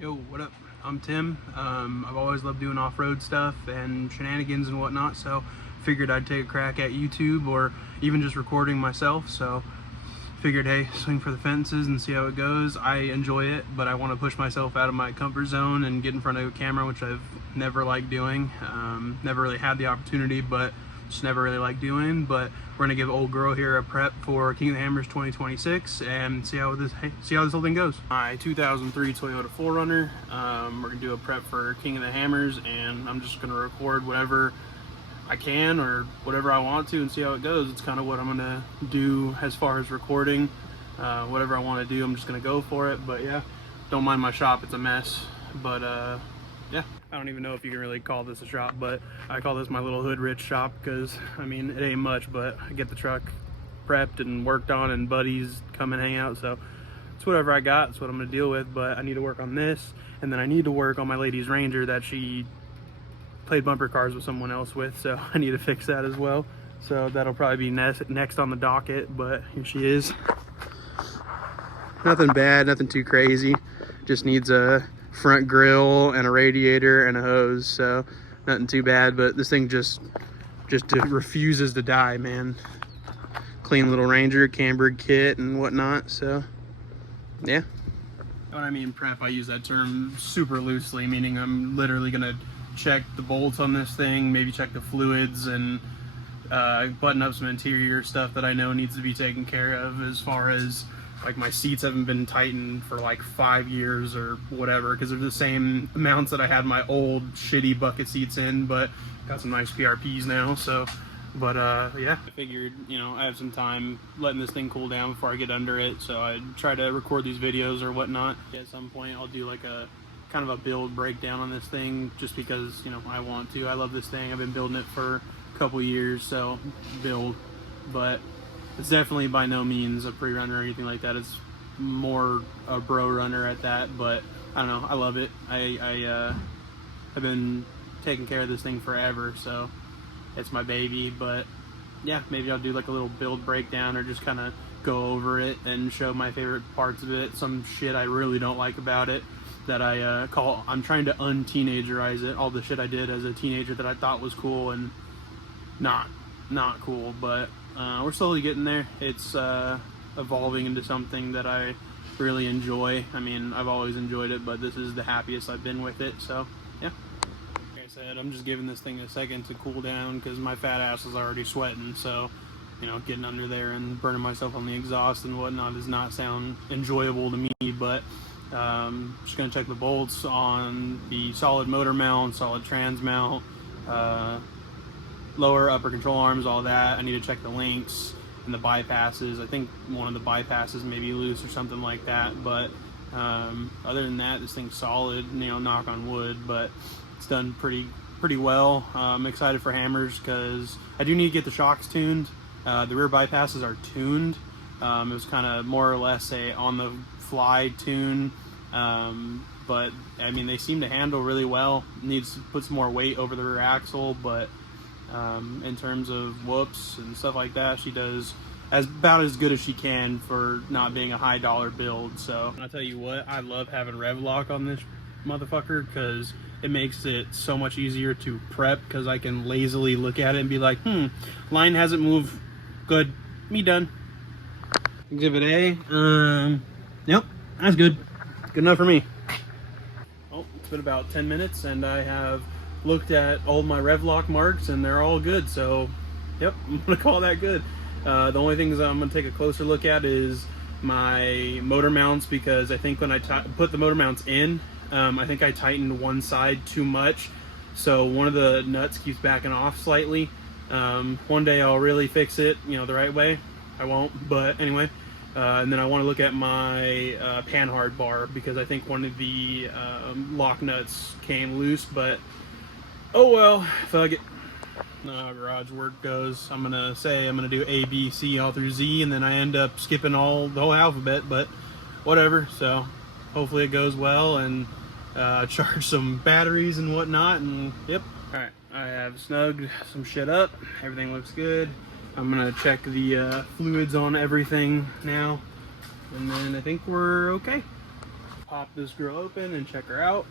Yo, what up? I'm Tim. I've always loved doing off-road stuff and shenanigans and whatnot, so figured I'd take a crack at YouTube or even just recording myself. So figured, hey, swing for the fences and see how it goes. I enjoy it, but I want to push myself out of my comfort zone and get in front of a camera, which I've never liked doing. Never really had the opportunity, but just never really liked doing. But we're gonna give old girl here a prep for King of the Hammers 2026 and see how this whole thing goes. My 2003 Toyota 4Runner. We're gonna do a prep for King of the Hammers, and I'm just gonna record whatever I can or whatever I want to and see how it goes. It's kind of what I'm gonna do as far as recording. Whatever I want to do, I'm just gonna go for it. But yeah, don't mind my shop, it's a mess. But yeah, I don't even know if you can really call this a shop, but I call this my little hood rich shop because I mean it ain't much, but I get the truck prepped and worked on and buddies come and hang out, so it's whatever I got, it's what I'm gonna deal with. But I need to work on this, and then I need to work on my lady's Ranger that she played bumper cars with someone else with, so I need to fix that as well. So that'll probably be next on the docket, but here she is. Nothing bad, nothing too crazy, just needs a front grille and a radiator and a hose, so nothing too bad. But this thing just refuses to die, man. Clean little Ranger cambered kit and whatnot, so yeah. When I mean prep, I use that term super loosely, meaning I'm literally gonna check the bolts on this thing, maybe check the fluids, and button up some interior stuff that I know needs to be taken care of, as far as like my seats haven't been tightened for like 5 years or whatever, because they're the same amounts that I had my old shitty bucket seats in, but got some nice PRPs now. So but yeah, I figured, you know, I have some time letting this thing cool down before I get under it, so I try to record these videos or whatnot. At some point I'll do like a kind of a build breakdown on this thing, just because, you know, I want to. I love this thing. I've been building it for a couple years, so build. But it's definitely by no means a pre-runner or anything like that. It's more a bro runner at that, but I don't know, I love it. I've been taking care of this thing forever, so it's my baby. But yeah, maybe I'll do like a little build breakdown, or just kind of go over it and show my favorite parts of it, some shit I really don't like about it that I'm trying to un-teenagerize it, all the shit I did as a teenager that I thought was cool and not cool. But we're slowly getting there. It's evolving into something that I really enjoy. I mean, I've always enjoyed it, but this is the happiest I've been with it, so yeah. Like I said, I'm just giving this thing a second to cool down because my fat ass is already sweating, so, you know, getting under there and burning myself on the exhaust and whatnot does not sound enjoyable to me. But just gonna check the bolts on the solid motor mount, solid trans mount, lower upper control arms, all that. I need to check the links and the bypasses. I think one of the bypasses may be loose or something like that, but other than that, this thing's solid, you know, knock on wood. But it's done pretty well. I'm excited for Hammers because I do need to get the shocks tuned. The rear bypasses are tuned. It was kind of more or less a on the fly tune, but I mean, they seem to handle really well. Needs to put some more weight over the rear axle, but in terms of whoops and stuff like that, she does about as good as she can for not being a high dollar build. So I'll tell you what, I love having rev lock on this motherfucker because it makes it so much easier to prep, because I can lazily look at it and be like, line hasn't moved, good, me done. Exhibit A, yep, that's good. Good enough for me. Oh, it's been about 10 minutes and I have looked at all my rev lock marks and they're all good. So, yep, I'm gonna call that good. The only things I'm gonna take a closer look at is my motor mounts, because I think when I put the motor mounts in, I think I tightened one side too much. So one of the nuts keeps backing off slightly. One day I'll really fix it, you know, the right way. I won't, but anyway. And then I want to look at my panhard bar, because I think one of the lock nuts came loose, but oh well, fuck it. Garage work goes, I'm gonna say I'm gonna do A, B, C all through Z, and then I end up skipping the whole alphabet, but whatever. So hopefully it goes well, and charge some batteries and whatnot, and yep. Alright, I have snugged some shit up, everything looks good. I'm gonna check the fluids on everything now, and then I think we're okay. pop this grill open and check her out.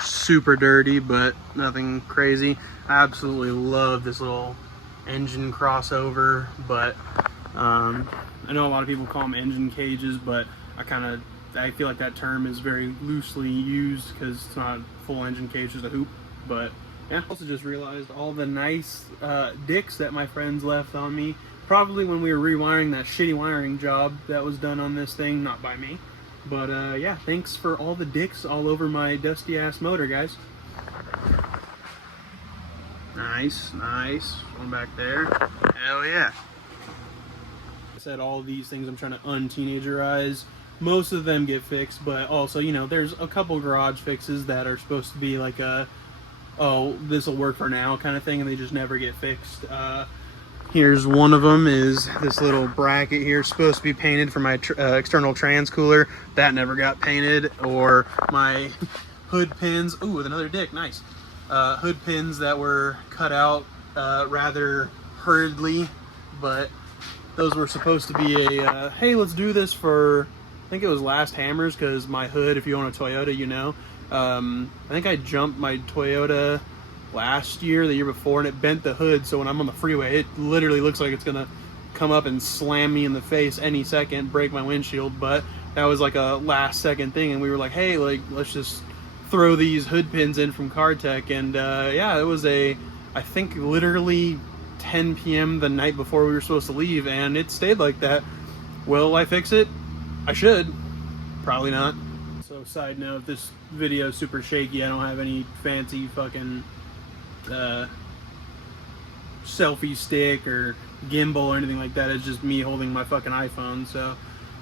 Super dirty, but nothing crazy. I absolutely love this little engine crossover, but I know a lot of people call them engine cages, but I feel like that term is very loosely used because it's not a full engine cage, it's a hoop. But yeah, also just realized all the nice dicks that my friends left on me, probably when we were rewiring that shitty wiring job that was done on this thing, not by me. But yeah, thanks for all the dicks all over my dusty ass motor, guys. Nice, nice. One back there. Hell yeah. I said all of these things I'm trying to un-teenagerize. Most of them get fixed, but also, you know, there's a couple garage fixes that are supposed to be like a, oh, this will work for now kind of thing, and they just never get fixed. Here's one of them, is this little bracket here, supposed to be painted for my external trans cooler. That never got painted. Or my hood pins. Ooh, with another dick, nice. Hood pins that were cut out rather hurriedly, but those were supposed to be a, hey, let's do this for, I think it was Last Hammers, because my hood, if you own a Toyota, you know. I think I jumped my Toyota last year, the year before, and it bent the hood, so when I'm on the freeway, it literally looks like it's gonna come up and slam me in the face any second, break my windshield. But that was like a last second thing, and we were like, hey, like, let's just throw these hood pins in from CarTech. And yeah, it was I think literally 10 p.m. the night before we were supposed to leave, and it stayed like that. Will I fix it? I should. Probably not. So side note, this video is super shaky. I don't have any fancy fucking selfie stick or gimbal or anything like that. It's just me holding my fucking iPhone, so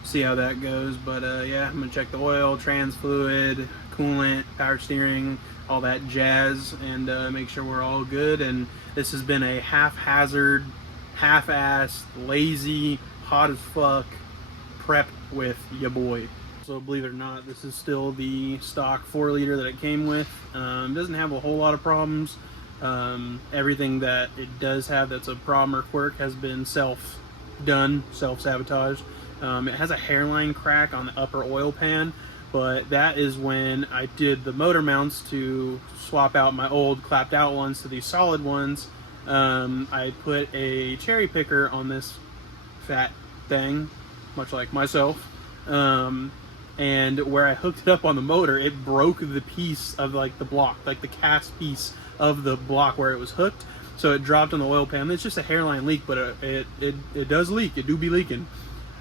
see how that goes. But yeah, I'm gonna check the oil, trans fluid, coolant, power steering, all that jazz, and make sure we're all good. And this has been a haphazard, half-assed, lazy, hot as fuck prep with ya boy. So believe it or not, this is still the stock 4-liter that it came with. Doesn't have a whole lot of problems. Everything that it does have that's a problem or quirk has been self-done, self-sabotaged. It has a hairline crack on the upper oil pan, but that is when I did the motor mounts to swap out my old clapped out ones to these solid ones. I put a cherry picker on this fat thing, much like myself. And where I hooked it up on the motor, it broke the piece of like the block, like the cast piece of the block where it was hooked. So it dropped on the oil pan. It's just a hairline leak, but it does leak. It do be leaking.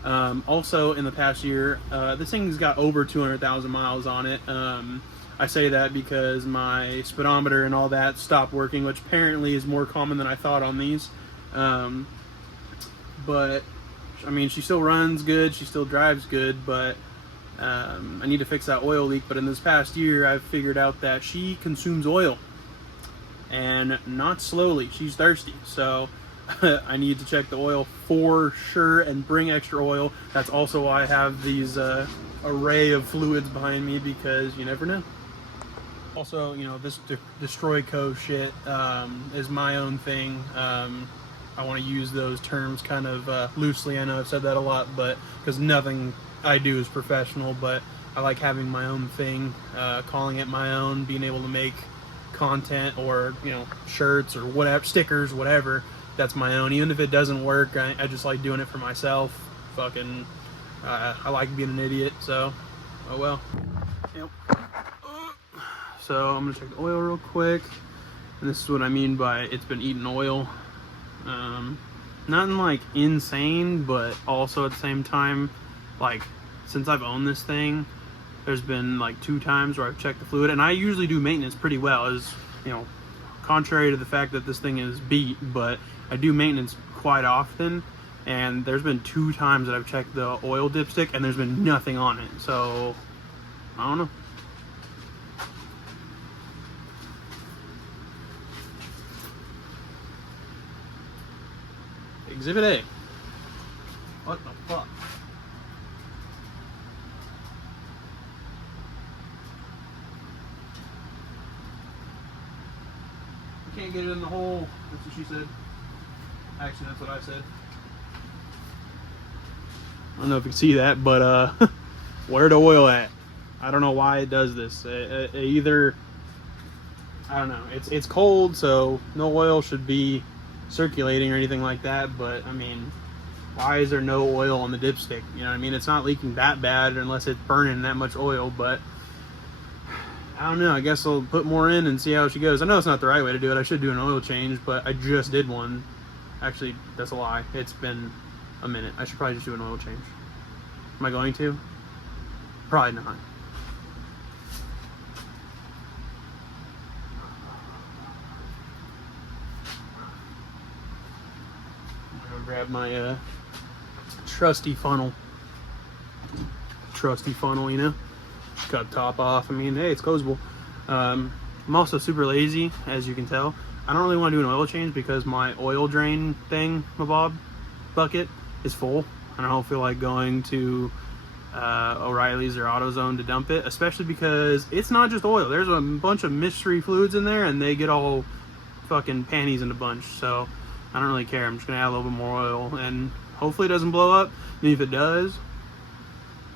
Also in the past year, this thing's got over 200,000 miles on it. I say that because my speedometer and all that stopped working, which apparently is more common than I thought on these. But I mean, she still runs good, she still drives good, but I need to fix that oil leak. But in this past year, I've figured out that she consumes oil, and not slowly. She's thirsty, so I need to check the oil for sure and bring extra oil. That's also why I have these array of fluids behind me, because you never know. Also, you know, this Destroy Co shit is my own thing. I want to use those terms kind of loosely. I know I've said that a lot, but because nothing I do is professional, but I like having my own thing, calling it my own, being able to make content, or, you know, shirts or whatever, stickers, whatever, that's my own. Even if it doesn't work, I just like doing it for myself. Fucking, I like being an idiot, so, oh well. Yep. So I'm gonna check the oil real quick, and this is what I mean by it's been eating oil. Nothing like insane, but also at the same time, like, since I've owned this thing, there's been like 2 times where I've checked the fluid, and I usually do maintenance pretty well, as you know, contrary to the fact that this thing is beat, but I do maintenance quite often, and there's been 2 times that I've checked the oil dipstick and there's been nothing on it. So I don't know. Exhibit A. What the fuck? I can't get it in the hole. That's what she said. Actually, that's what I said. I don't know if you can see that, but where the oil at? I don't know why it does this. Either, I don't know, it's cold, so no oil should be circulating or anything like that, but I mean, why is there no oil on the dipstick? You know what I mean? It's not leaking that bad unless it's burning that much oil, but I don't know. I guess I'll put more in and see how she goes. I know it's not the right way to do it. I should do an oil change, but I just did one. Actually, that's a lie. It's been a minute. I should probably just do an oil change. Am I going to? Probably not. I'm gonna grab my trusty funnel. Trusty funnel, you know? Cut the top off. I mean, hey, it's closable. I'm also super lazy, as you can tell. I don't really want to do an oil change because my oil drain thing, my Bob bucket, is full. And I don't feel like going to O'Reilly's or AutoZone to dump it, especially because it's not just oil. There's a bunch of mystery fluids in there and they get all fucking panties in a bunch. So I don't really care. I'm just gonna add a little bit more oil and hopefully it doesn't blow up. And if it does,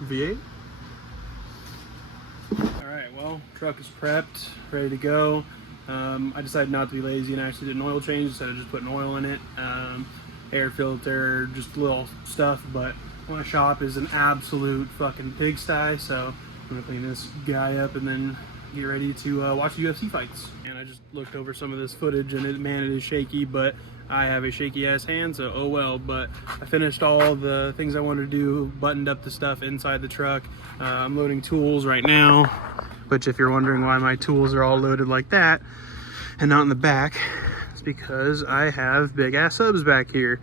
V8. Alright, well, truck is prepped, ready to go. I decided not to be lazy and actually did an oil change instead of just putting oil in it. Air filter, just little stuff, but my shop is an absolute fucking pigsty, so I'm gonna clean this guy up and then get ready to watch UFC fights. And I just looked over some of this footage and man, it is shaky, but I have a shaky ass hand, so oh well. But I finished all the things I wanted to do, buttoned up the stuff inside the truck. I'm loading tools right now, which if you're wondering why my tools are all loaded like that and not in the back, it's because I have big ass subs back here.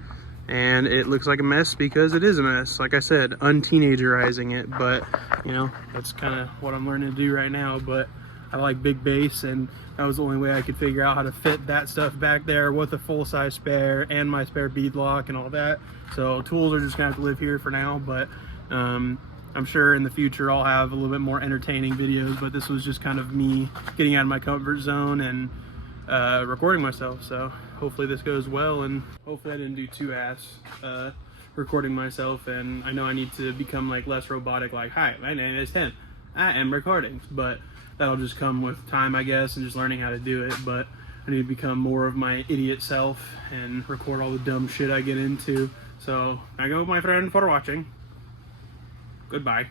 And it looks like a mess because it is a mess. Like I said, unteenagerizing it, but you know, that's kind of what I'm learning to do right now. But I like big bass, and that was the only way I could figure out how to fit that stuff back there with a full-size spare and my spare bead lock and all that. So tools are just gonna have to live here for now, but I'm sure in the future I'll have a little bit more entertaining videos, but this was just kind of me getting out of my comfort zone and recording myself. So hopefully this goes well, and hopefully I didn't do too ass recording myself. And I know I need to become like less robotic, like, hi, my name is Tim, I am recording, but that'll just come with time, I guess, and just learning how to do it. But I need to become more of my idiot self and record all the dumb shit I get into. So I go, my friend, for watching. Goodbye.